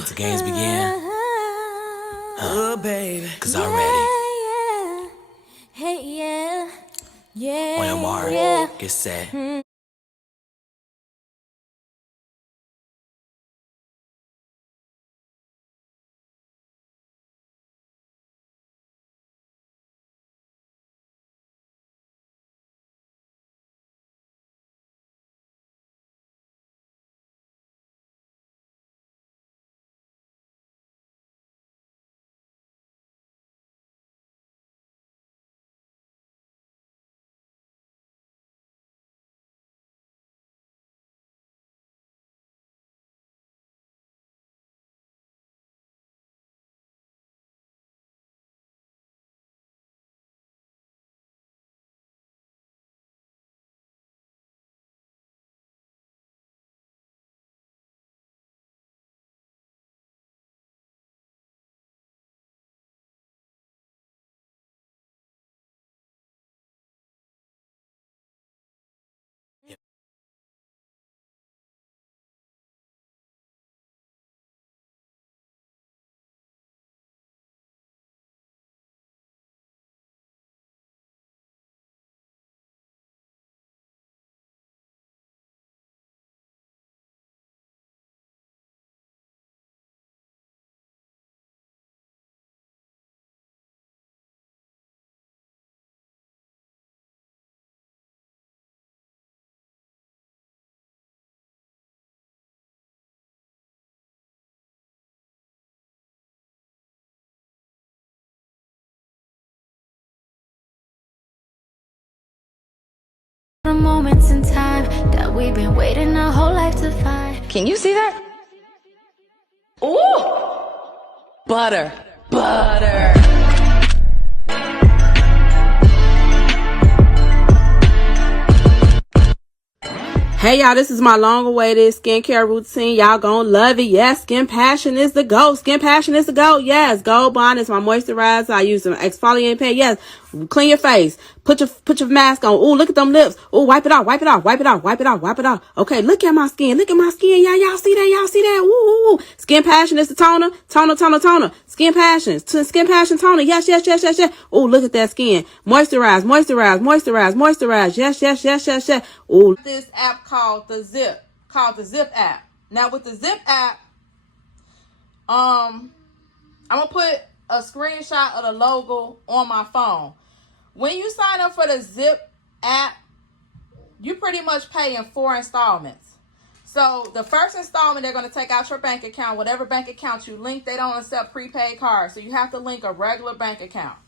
Let the games begin. Oh, baby. Cause I'm ready. Hey, yeah. On your mark, get set. The moments in time that we've been waiting our whole life to find. Can you see that? Ooh! Butter. Butter. Hey y'all, this is my long-awaited skincare routine. Y'all gonna love it. Yes, Skin Passion is the GOAT. Skin Passion is the GOAT. Yes, Gold Bond is my moisturizer. I use an exfoliating pen. Yes, clean your face. Put your mask on. Ooh, look at them lips. Ooh, wipe it off, wipe it off, wipe it off, wipe it off, wipe it off. Okay, look at my skin. Look at my skin. Y'all see that? Y'all see that? Ooh, ooh, ooh. Skin Passion is the toner. Toner. Skin Passion. Skin Passion toner. Yes. Ooh, look at that skin. Moisturize. Yes. Ooh. This app called the Zip app. Now with the Zip app, I'm gonna put a screenshot of the logo on my phone. When you sign up for the Zip app, you pretty much pay in 4 installments. So the first installment, they're going to take out your bank account, whatever bank account you link. They don't accept prepaid cards, so you have to link a regular bank account.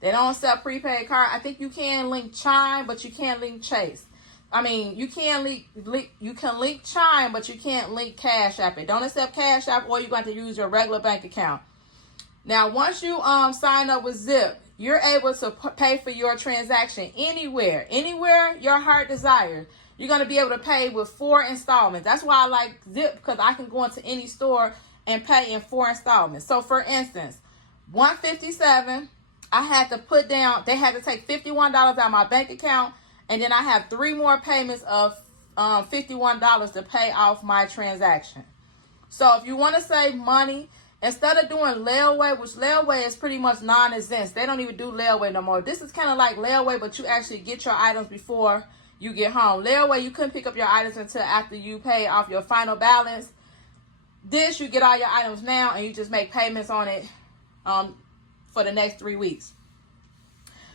They don't accept prepaid card. I think you can link Chime, but you can't link Chase. I mean, you can link Chime, but you can't link Cash App. It don't accept Cash App, or you're going to use your regular bank account. Now, once you sign up with Zip, you're able to pay for your transaction anywhere your heart desires. You're going to be able to pay with 4 installments. That's why I like Zip, because I can go into any store and pay in 4 installments. So, for instance, $157, I had to put down, they had to take $51 out of my bank account, and then I have 3 more payments of $51 to pay off my transaction. So if you want to save money, instead of doing layaway, which layaway is pretty much non-existent. They don't even do layaway no more. This is kind of like layaway, but you actually get your items before you get home. Layaway, you couldn't pick up your items until after you pay off your final balance. This, you get all your items now, and you just make payments on it for the next 3 weeks.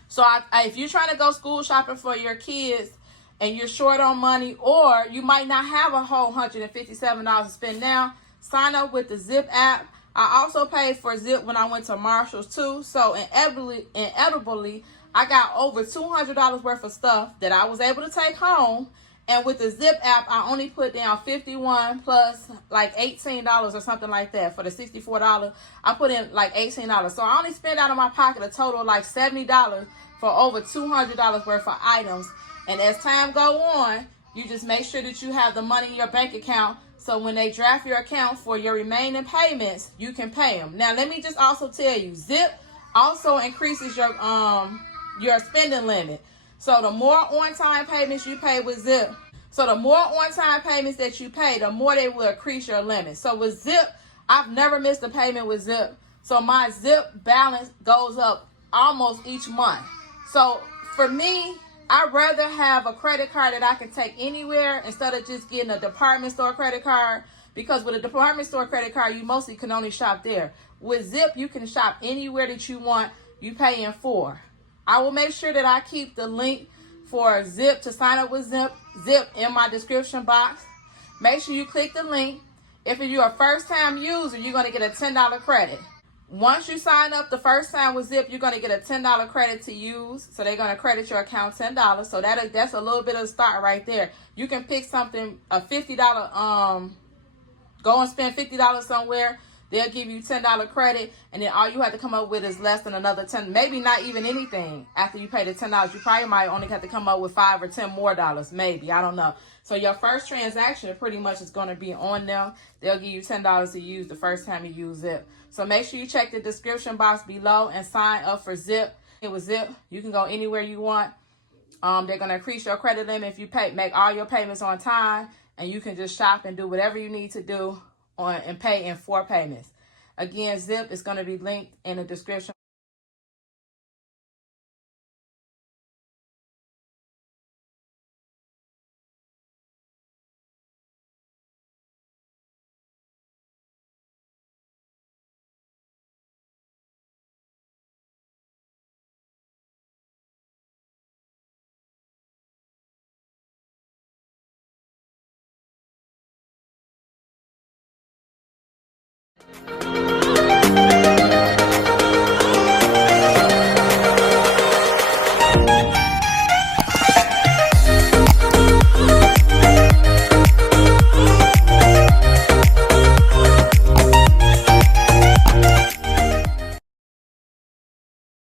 So if you're trying to go school shopping for your kids and you're short on money, or you might not have a whole $157 to spend now, sign up with the Zip app. I also paid for Zip when I went to Marshall's too. So inevitably, I got over $200 worth of stuff that I was able to take home. And with the Zip app, I only put down $51 plus like $18 or something like that. For the $64, I put in like $18. So I only spent out of my pocket a total of like $70 for over $200 worth of items. And as time go on, you just make sure that you have the money in your bank account, so when they draft your account for your remaining payments, you can pay them. Now, let me just also tell you, Zip also increases your spending limit. So the more on-time payments you pay with Zip, so the more on-time payments that you pay, the more they will increase your limit. So with Zip, I've never missed a payment with Zip. So my Zip balance goes up almost each month. So for me, I'd rather have a credit card that I can take anywhere instead of just getting a department store credit card. Because with a department store credit card, you mostly can only shop there. With Zip, you can shop anywhere that you want. You pay in for. I will make sure that I keep the link for Zip to sign up with Zip in my description box. Make sure you click the link. If you're a first-time user, you're going to get a $10 credit. Once you sign up the first time with Zip, you're going to get a $10 credit to use. So they're going to credit your account $10. So that's a little bit of a start right there. You can pick something, a $50, go and spend $50 somewhere. They'll give you $10 credit, and then all you have to come up with is less than another $10, maybe not even anything after you pay the $10. You probably might only have to come up with $5 or $10 more, maybe. I don't know. So your first transaction pretty much is going to be on them. They'll give you $10 to use the first time you use Zip. So make sure you check the description box below and sign up for Zip. With Zip, you can go anywhere you want. They're going to increase your credit limit if you make all your payments on time, and you can just shop and do whatever you need to do and pay in 4 payments. Again, Zip is going to be linked in the description.